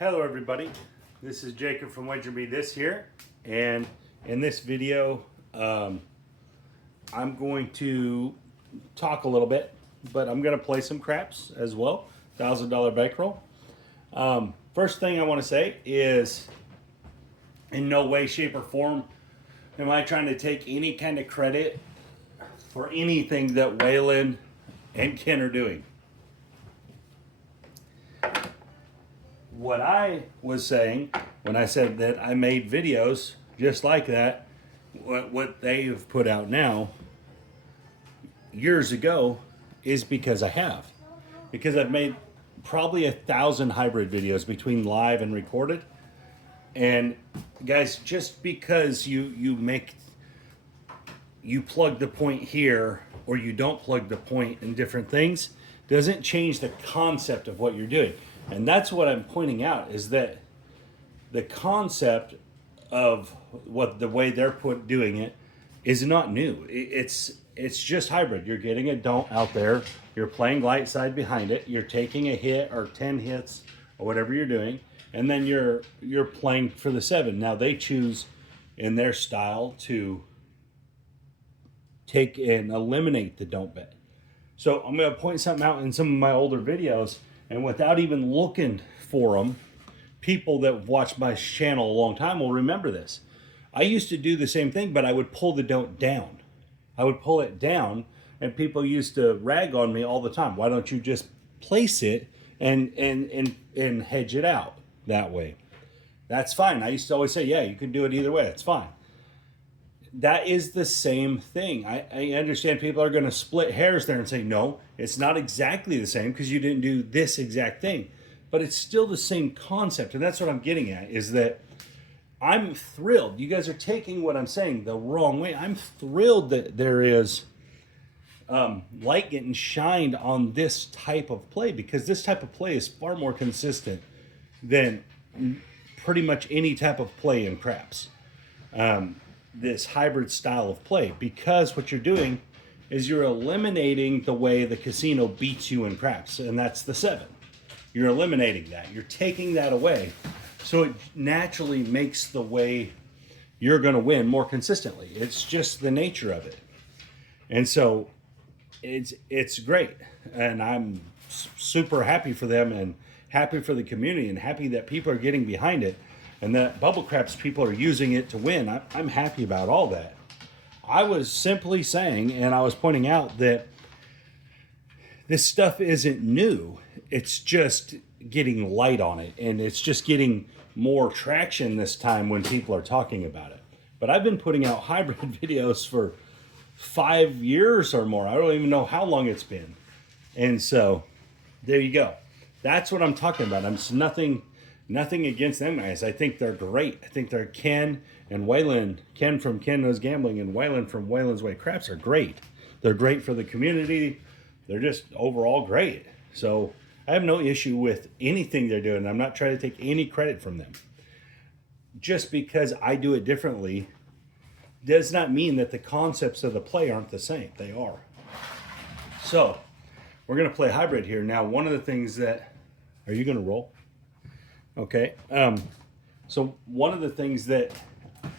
Hello everybody, this is Jacob from Wager This here, and in this video I'm going to talk a little bit, but I'm going to play some craps as well, $1,000 bankroll. First thing I want to say is in no way, shape, or form am I trying to take any kind of credit for anything that Waylon and Ken are doing. What I was saying when I said that I made videos just like that, what they have put out now years ago, is because I have. Because I've made probably 1,000 hybrid videos between live and recorded. And guys, just because you plug the point here or you don't plug the point in different things doesn't change the concept of what you're doing. And that's what I'm pointing out, is that the concept of what the way they're doing it is not new. It's just hybrid. You're getting a don't out there. You're playing light side behind it. You're taking a hit or 10 hits or whatever you're doing, and then you're playing for the 7. Now they choose in their style to take and eliminate the don't bet. So I'm going to point something out in some of my older videos, and without even looking for them, people that have watched my channel a long time will remember this. I used to do the same thing, but I would pull the don't down. I would pull it down, and people used to rag on me all the time. Why don't you just place it and hedge it out that way? That's fine. I used to always say, yeah, you can do it either way. It's fine. That is the same thing. I understand people are going to split hairs there and say, no, it's not exactly the same because you didn't do this exact thing. But it's still the same concept. And that's what I'm getting at, is that I'm thrilled. You guys are taking what I'm saying the wrong way. I'm thrilled that there is light getting shined on this type of play, because this type of play is far more consistent than pretty much any type of play in craps. This hybrid style of play, because what you're doing is you're eliminating the way the casino beats you in craps, and that's the 7. You're eliminating that. You're taking that away. So it naturally makes the way you're going to win more consistently. It's just the nature of it. And so it's great. And I'm super happy for them and happy for the community and happy that people are getting behind it and that bubble craps people are using it to win. I'm happy about all that. I was simply saying, and I was pointing out, that this stuff isn't new. It's just getting light on it, and it's just getting more traction this time when people are talking about it. But I've been putting out hybrid videos for 5 years or more. I don't even know how long it's been. And so there you go. That's what I'm talking about. I'm just nothing against them guys. I think they're great. I think they're Ken and Waylon. Ken from Ken Knows Gambling and Waylon from Waylon's Way Craps are great. They're great for the community. They're just overall great. So I have no issue with anything they're doing. I'm not trying to take any credit from them. Just because I do it differently does not mean that the concepts of the play aren't the same. They are. So we're going to play hybrid here. Now, one of the things that... Are you going to roll? Okay. So one of the things that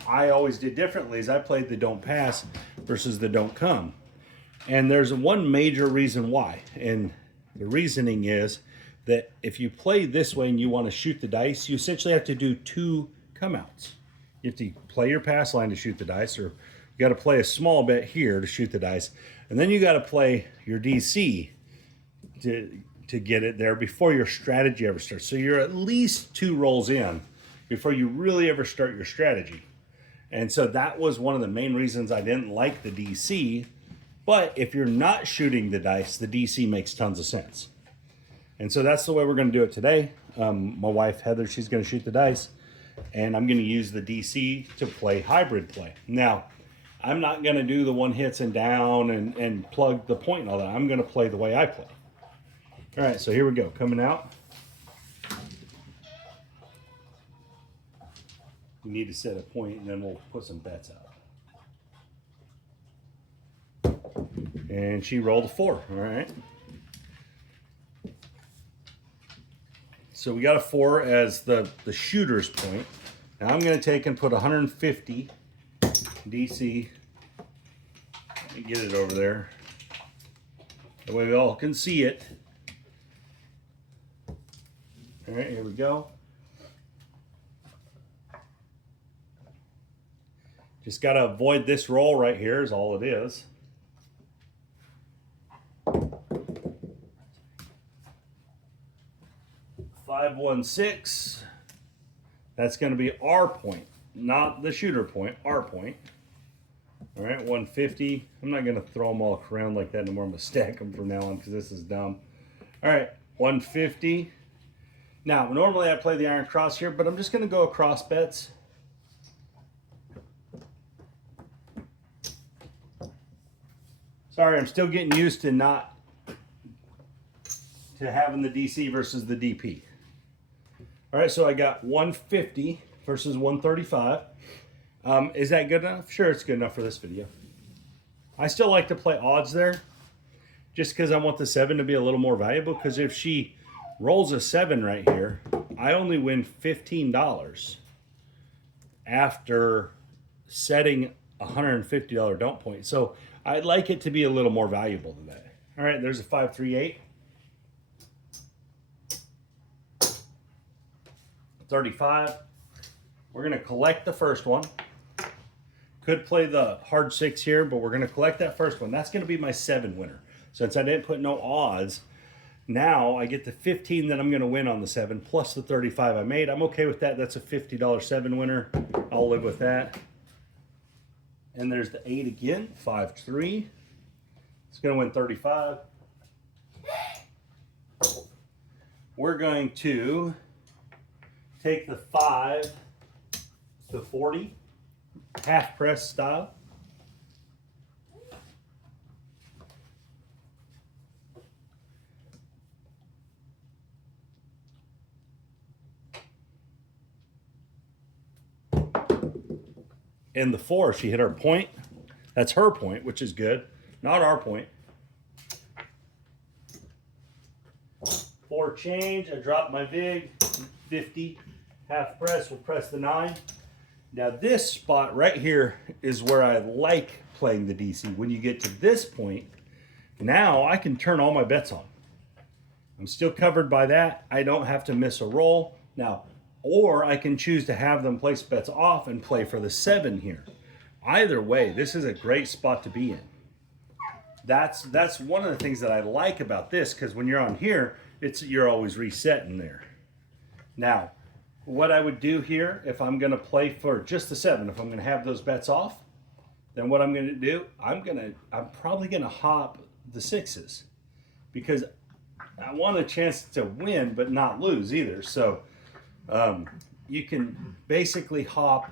I always did differently is I played the don't pass versus the don't come. And there's one major reason why. And the reasoning is that if you play this way and you want to shoot the dice, you essentially have to do 2 come outs. You have to play your pass line to shoot the dice, or you got to play a small bet here to shoot the dice. And then you got to play your DC to get it there before your strategy ever starts. So you're at least 2 rolls in before you really ever start your strategy. And so that was one of the main reasons I didn't like the DC. But if you're not shooting the dice, the DC makes tons of sense. And so that's the way we're going to do it today. My wife, Heather, she's going to shoot the dice. And I'm going to use the DC to play hybrid play. Now, I'm not going to do the 1 hits and down and plug the point and all that. I'm going to play the way I play. All right, so here we go. Coming out. We need to set a point, and then we'll put some bets out. And she rolled a 4. All right. So we got a 4 as the shooter's point. Now I'm going to take and put 150 DC. Let me get it over there. That way we all can see it. All right, here we go. Just got to avoid this roll right here is all it is. .516. That's going to be our point, not the shooter point, our point. All right, 150. I'm not going to throw them all around like that anymore. I'm going to stack them from now on because this is dumb. All right, 150. Now, normally I play the iron cross here, but I'm just going to go across bets. Sorry, I'm still getting used to having the DC versus the DP. All right, so I got 150 versus 135. Is that good enough? Sure, it's good enough for this video. I still like to play odds there just because I want the 7 to be a little more valuable, because if she rolls a 7 right here, I only win $15 after setting a $150 don't point. So I'd like it to be a little more valuable than that. All right, there's a 538. 35. We're going to collect the first one. Could play the hard 6 here, but we're going to collect that first one. That's going to be my 7 winner. Since I didn't put no odds, now I get the 15 that I'm going to win on the 7 plus the 35 I made. I'm okay with that. That's a $50 7 winner. I'll live with that. And there's the 8 again, 5-3. It's going to win 35. We're going to take the 5 to 40, half press style. And the 4, she hit her point. That's her point, which is good, not our point. 4 change, I dropped my vig, 50, half press, we'll press the 9. Now this spot right here is where I like playing the DC. When you get to this point, now I can turn all my bets on. I'm still covered by that. I don't have to miss a roll. Now, or I can choose to have them place bets off and play for the 7 here. Either way, this is a great spot to be in. That's one of the things that I like about this, because when you're on here, you're always resetting there. Now, what I would do here, if I'm going to play for just the 7, if I'm going to have those bets off, then what I'm going to do, I'm probably going to hop the 6s, because I want a chance to win but not lose either. So you can basically hop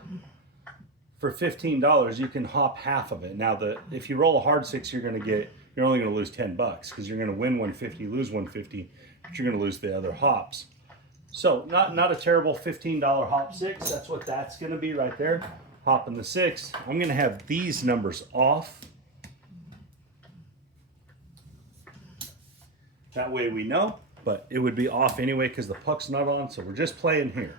for $15. You can hop half of it. Now, if you roll a hard 6, you're only going to lose $10 because you're going to win 150, lose 150, but you're going to lose the other hops. So not a terrible $15 hop 6. That's what that's going to be right there. Hopping the 6. I'm going to have these numbers off. That way we know, but it would be off anyway because the puck's not on, so we're just playing here.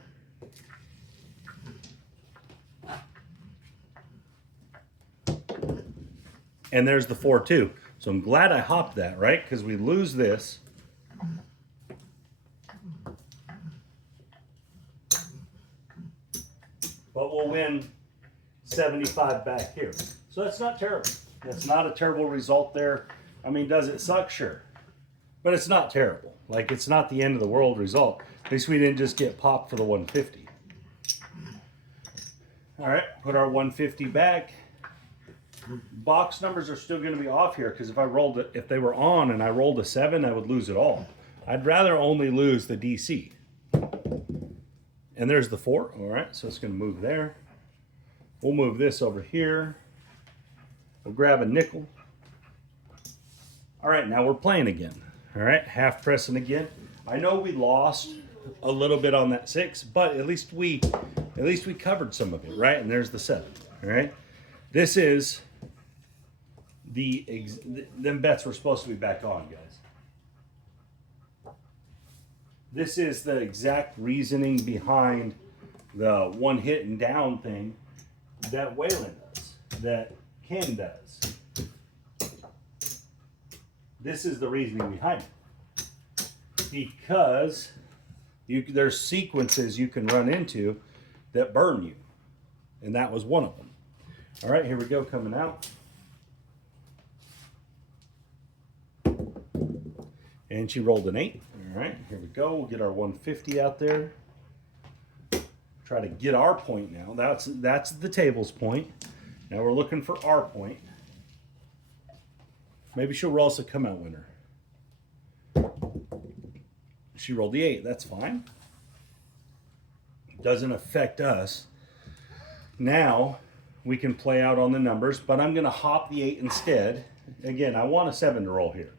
And there's the 4-2. So I'm glad I hopped that, right? Because we lose this. But we'll win 75 back here. So that's not terrible. That's not a terrible result there. I mean, does it suck? Sure. But it's not terrible. Like, it's not the end of the world result. At least we didn't just get popped for the 150. All right, put our 150 back. Box numbers are still going to be off here because if they were on and I rolled a 7, I would lose it all. I'd rather only lose the DC. And there's the 4. All right, so it's going to move there. We'll move this over here. We'll grab a nickel. All right, now we're playing again. All right, half pressing again. I know we lost a little bit on that 6, but at least we covered some of it, right? And there's the 7. All right, this is them bets were supposed to be back on, guys. This is the exact reasoning behind the one hit and down thing that Waylon does, that Ken does. This is the reasoning behind it. Because there's sequences you can run into that burn you. And that was one of them. All right, here we go, coming out. And she rolled an 8. All right, here we go. We'll get our 150 out there. Try to get our point now. That's the table's point. Now we're looking for our point. Maybe she'll also come out winner. She rolled the 8. That's fine. Doesn't affect us. Now we can play out on the numbers, but I'm going to hop the 8 instead. Again, I want a 7 to roll here.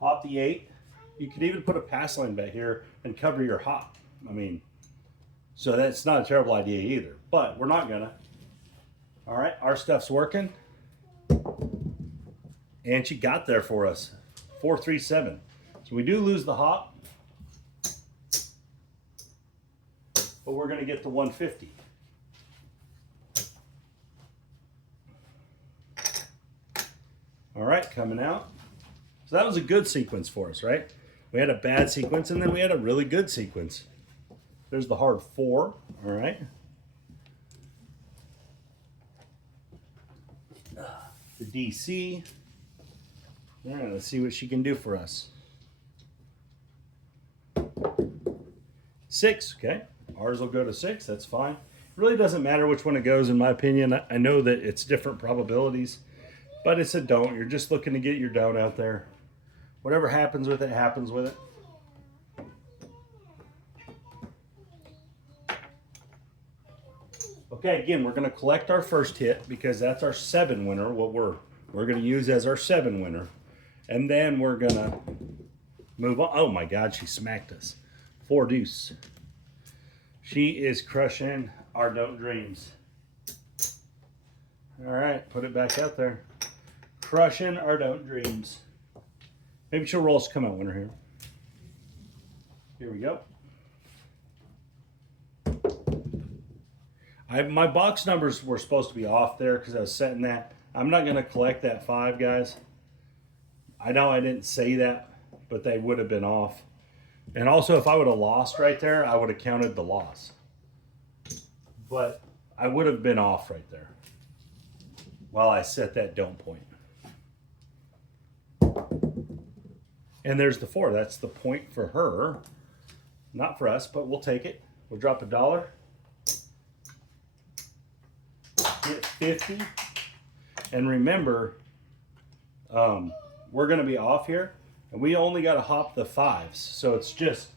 Hop the 8. You could even put a pass line bet here and cover your hop. I mean, so that's not a terrible idea either, but we're not gonna. All right, our stuff's working. And she got there for us, 437. So we do lose the hop, but we're gonna get the 150. All right, coming out. So that was a good sequence for us, right? We had a bad sequence and then we had a really good sequence. There's the hard 4, all right? The DC. All right, let's see what she can do for us. 6, okay. Ours will go to 6, that's fine. It really doesn't matter which one it goes, in my opinion. I know that it's different probabilities, but it's a don't. You're just looking to get your don't out there. Whatever happens with it, happens with it. Okay, again, we're going to collect our first hit because that's our 7 winner, what we're going to use as our 7 winner. And then we're going to move on. Oh my God, she smacked us. 4 deuce. She is crushing our don't dreams. All right, put it back out there. Crushing our don't dreams. Maybe she'll roll us come out winner here. Here we go. My box numbers were supposed to be off there because I was setting that. I'm not going to collect that 5, guys. I know I didn't say that, but they would have been off. And also, if I would have lost right there, I would have counted the loss. But I would have been off right there while I set that don't point. And there's the 4. That's the point for her. Not for us, but we'll take it. We'll drop $1. Get 50. And remember, we're going to be off here. And we only got to hop the 5s. So it's just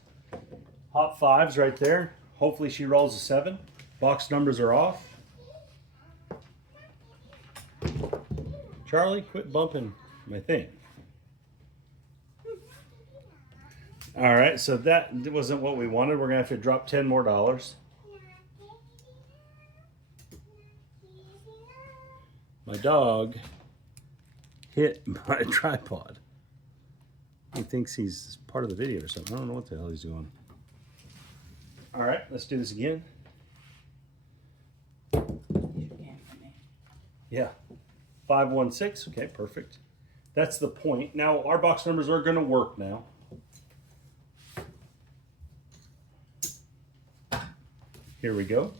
hop 5s right there. Hopefully she rolls a 7. Box numbers are off. Charlie, quit bumping my thing. All right, so that wasn't what we wanted. We're going to have to drop $10 more. My dog hit my tripod. He thinks he's part of the video or something. I don't know what the hell he's doing. All right, let's do this again. Yeah, 516. Okay, perfect. That's the point. Now our box numbers are going to work now. Here we go.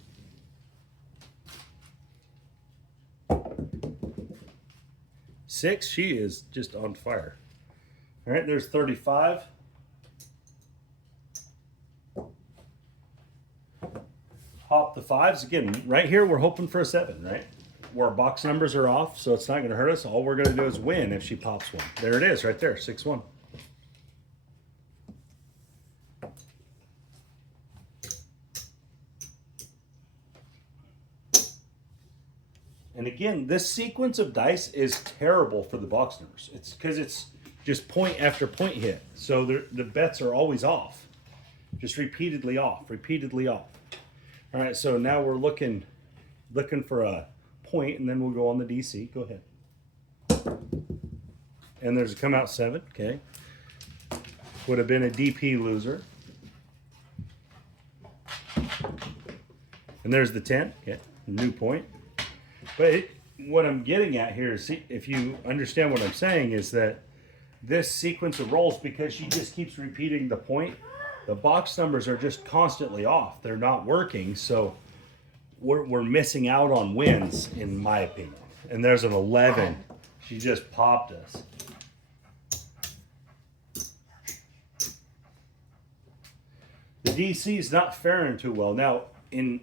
Six, she is just on fire. All right, there's 35. Hop the 5s. Again, right here, we're hoping for a 7, right? Where our box numbers are off, so it's not going to hurt us. All we're going to do is win if she pops one. There it is, right there, 6-1. And again, this sequence of dice is terrible for the box numbers. It's because it's just point after point hit. So the bets are always off. Just repeatedly off, repeatedly off. All right, so now we're looking for a point, and then we'll go on the DC. Go ahead. And there's a come out 7, okay. would have been a DP loser. And there's the 10, okay, new point. But what I'm getting at here is, if you understand what I'm saying, is that this sequence of rolls, because she just keeps repeating the point, the box numbers are just constantly off. They're not working, so we're missing out on wins, in my opinion. And there's an 11. She just popped us. The DC is not faring too well. Now, in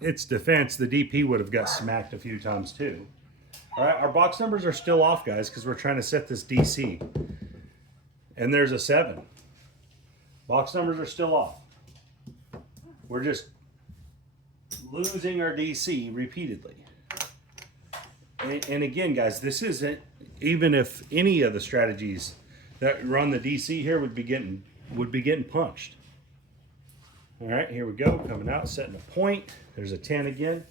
its defense, the DP would have got smacked a few times too. All right, our box numbers are still off, guys, because we're trying to set this DC. And there's a 7. Box numbers are still off. We're just losing our DC repeatedly. And again, guys, this isn't, even if any of the strategies that run the DC here would be getting punched. All right, here we go, coming out, setting a point. There's a 10 again.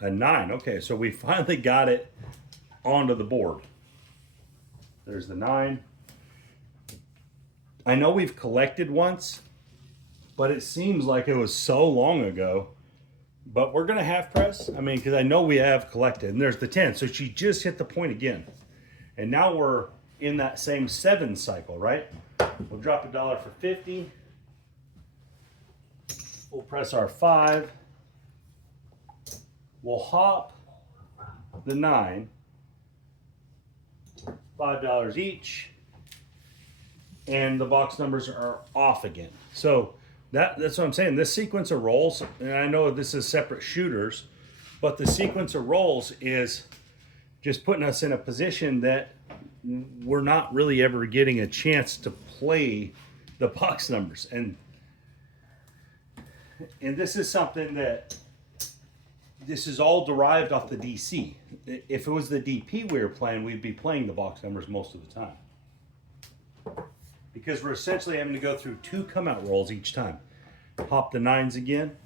A 9. Okay, so we finally got it onto the board. There's the 9. I know we've collected once, but it seems like it was so long ago. But we're going to half press. I mean, because I know we have collected. And there's the 10. So she just hit the point again. And now we're in that same 7 cycle, right? We'll drop $1 for 50. We'll press our 5. We'll hop the 9. $5 each. And the box numbers are off again. So that's what I'm saying. This sequence of rolls, and I know this is separate shooters, but the sequence of rolls is just putting us in a position that we're not really ever getting a chance to play the box numbers. And this is something that, this is all derived off the DC. If it was the DP we were playing, we'd be playing the box numbers most of the time. Because we're essentially having to go through 2 come-out rolls each time. Pop the 9s again.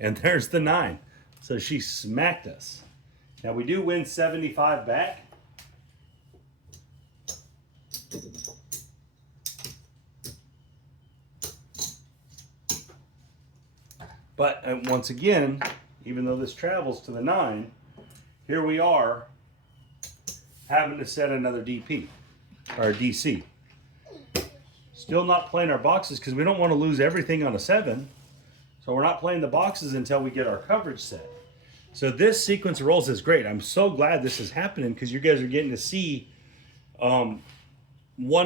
And there's the 9. So she smacked us. Now we do win 75 back. But once again, even though this travels to the 9, here we are having to set another DP, or DC. Still not playing our boxes because we don't want to lose everything on a 7. So we're not playing the boxes until we get our coverage set. So this sequence of rolls is great. I'm so glad this is happening because you guys are getting to see one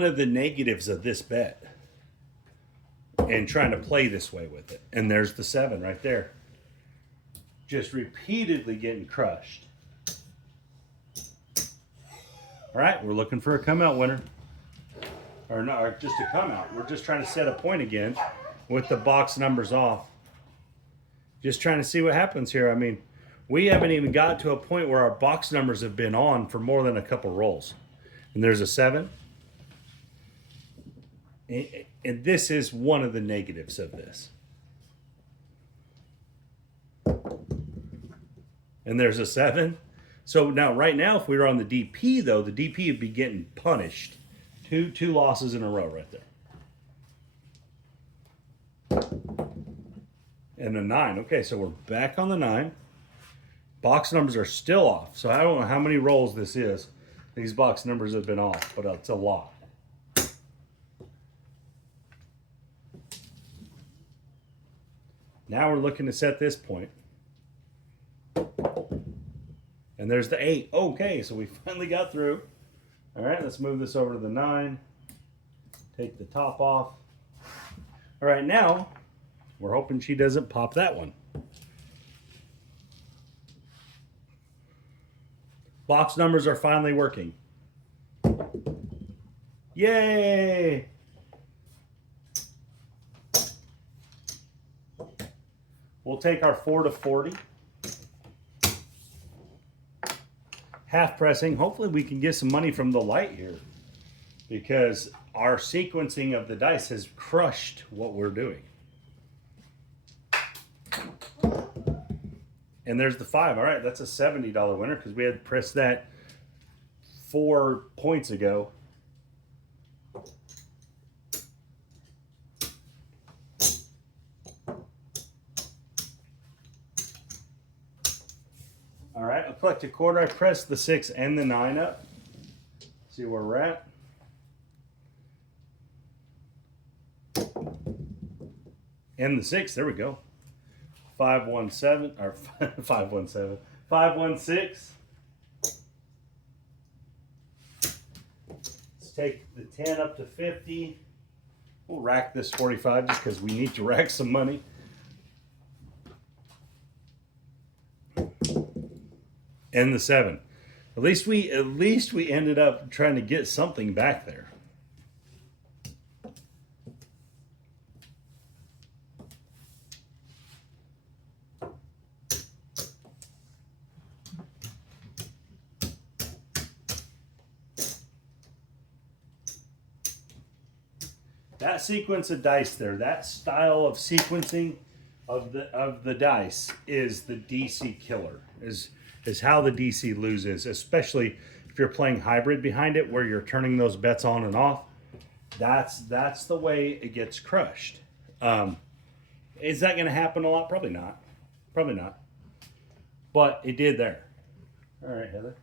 of the negatives of this bet and trying to play this way with it. And there's the 7 right there. Just repeatedly getting crushed. All right, we're looking for a come-out winner. Or not, or just a come-out. We're just trying to set a point again with the box numbers off. Just trying to see what happens here. I mean, we haven't even got to a point where our box numbers have been on for more than a couple rolls. And there's a 7. And this is one of the negatives of this. And there's a 7. So now, right now, if we were on the DP, though, the DP would be getting punished. Two losses in a row right there. And a 9. Okay, so we're back on the 9. Box numbers are still off. So I don't know how many rolls this is. These box numbers have been off, but it's a lot. Now we're looking to set this point. And there's the 8. Okay, so we finally got through. All right, let's move this over to the 9. Take the top off. All right, now we're hoping she doesn't pop that one. Box numbers are finally working. Yay! We'll take our 4 to 40. half pressing. Hopefully we can get some money from the light here, because our sequencing of the dice has crushed what we're doing. And there's the 5. All right, that's a $70 winner because we had pressed that 4 points ago. All right, I'll collect a quarter. I pressed the 6 and the 9 up. See where we're at. And the 6, there we go. 517 or 517. 516. Let's take the 10 up to 50. We'll rack this 45 just because we need to rack some money. And the 7. At least we ended up trying to get something back there. That sequence of dice there, that style of sequencing of the dice is the DC killer. Is how the DC loses, especially if you're playing hybrid behind it, where you're turning those bets on and off. That's the way it gets crushed. Is that going to happen a lot? Probably not. Probably not. But it did there. All right, Heather.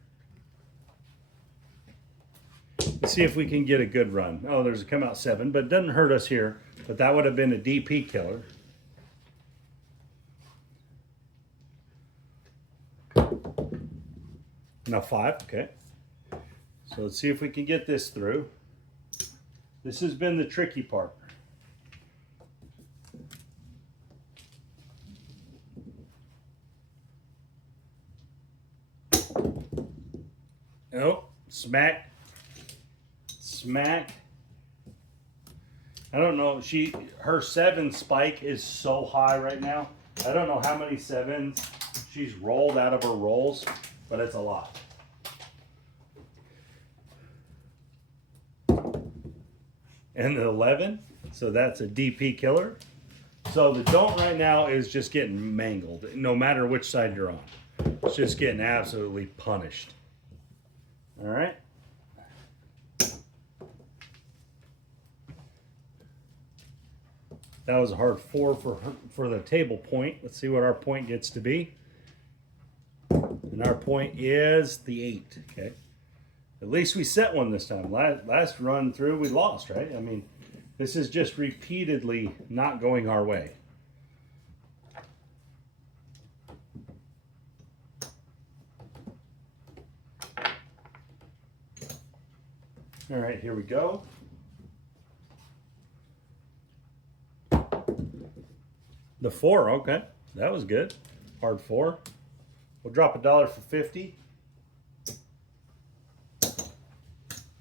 Let's see if we can get a good run. Oh, there's a come out 7, but it doesn't hurt us here. But that would have been a DP killer. Now 5, okay. So let's see if we can get this through. This has been the tricky part. Oh, smack. Smack. I don't know, her 7 spike is so high right now. I don't know how many 7s she's rolled out of her rolls, but it's a lot. And the 11, so that's a DP killer. So the don't right now is just getting mangled, no matter which side you're on. It's just getting absolutely punished. All right. That was a hard 4 for the table point. Let's see what our point gets to be. And our point is the 8, okay? At least we set one this time. Last run through, we lost, right? I mean, this is just repeatedly not going our way. All right, here we go. The 4, okay. That was good. Hard 4. We'll drop $1 for 50.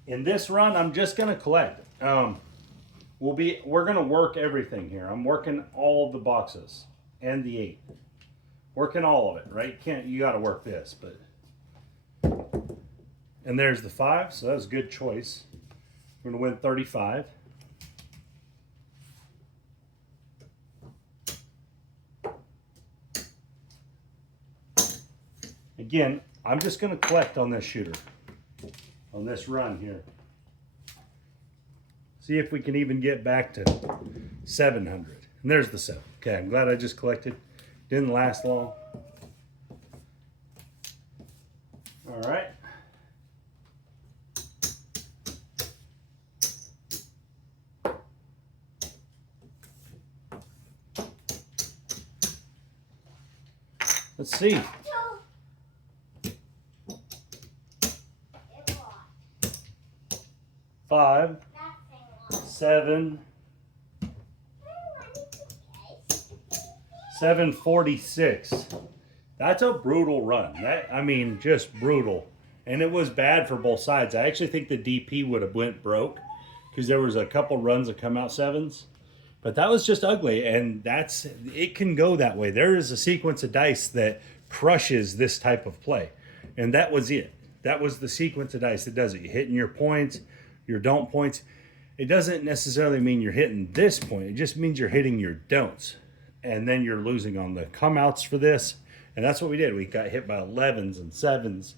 In this run, I'm just gonna collect. We're gonna work everything here. I'm working all the boxes and the 8. Working all of it, right? You gotta work this, but. And there's the 5, so that was a good choice. We're gonna win 35. Again, I'm just gonna collect on this shooter. On this run here. See if we can even get back to 700. And there's the 7. Okay, I'm glad I just collected. Didn't last long. All right. Let's see. 5, 7, 746. That's a brutal run. I mean, just brutal. And it was bad for both sides. I actually think the DP would have went broke because there was a couple runs that come out 7s. But that was just ugly, and it can go that way. There is a sequence of dice that crushes this type of play. And that was it. That was the sequence of dice that does it. You're hitting your points, your don't points. It doesn't necessarily mean you're hitting this point. It just means you're hitting your don'ts. And then you're losing on the come outs for this. And that's what we did. We got hit by 11s and 7s.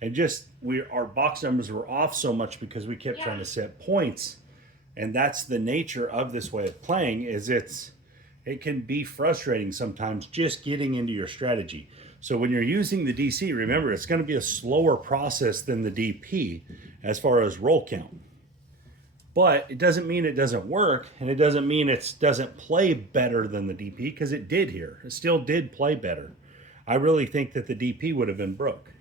And just our box numbers were off so much because we kept trying to set points. And that's the nature of this way of playing, is it can be frustrating sometimes just getting into your strategy. So when you're using the DC, remember, it's going to be a slower process than the DP as far as roll count. But it doesn't mean it doesn't work, and it doesn't mean it doesn't play better than the DP, because it did here. It still did play better. I really think that the DP would have been broke.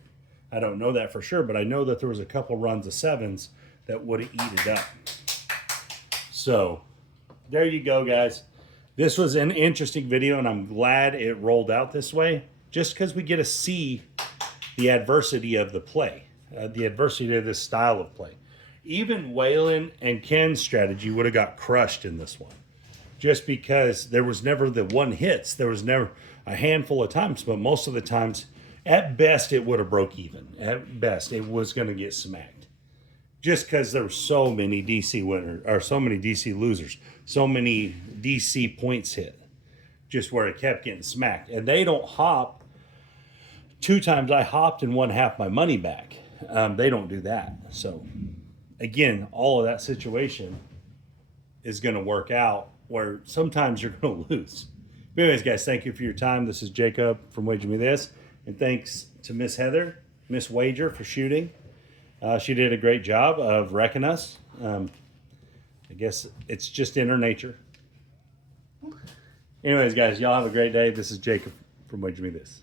I don't know that for sure, but I know that there was a couple runs of 7s that would have eaten it up. So there you go, guys. This was an interesting video, and I'm glad it rolled out this way, just because we get to see the adversity of the play, the adversity of this style of play. Even Waylon and Ken's strategy would have got crushed in this one, just because there was never the one hits. There was never a handful of times, but most of the times, at best, it would have broke even. At best, it was going to get smacked, just because there were so many DC winners, or so many DC losers, so many DC points hit, just where it kept getting smacked. And they don't hop. 2 times I hopped and won half my money back. They don't do that. So again, all of that situation is going to work out where sometimes you're going to lose. But anyways, guys, thank you for your time. This is Jacob from Wager Me This. And thanks to Miss Heather, Miss Wager, for shooting. She did a great job of wrecking us. I guess it's just in her nature. Anyways, guys, y'all have a great day. This is Jacob from Wager Me This.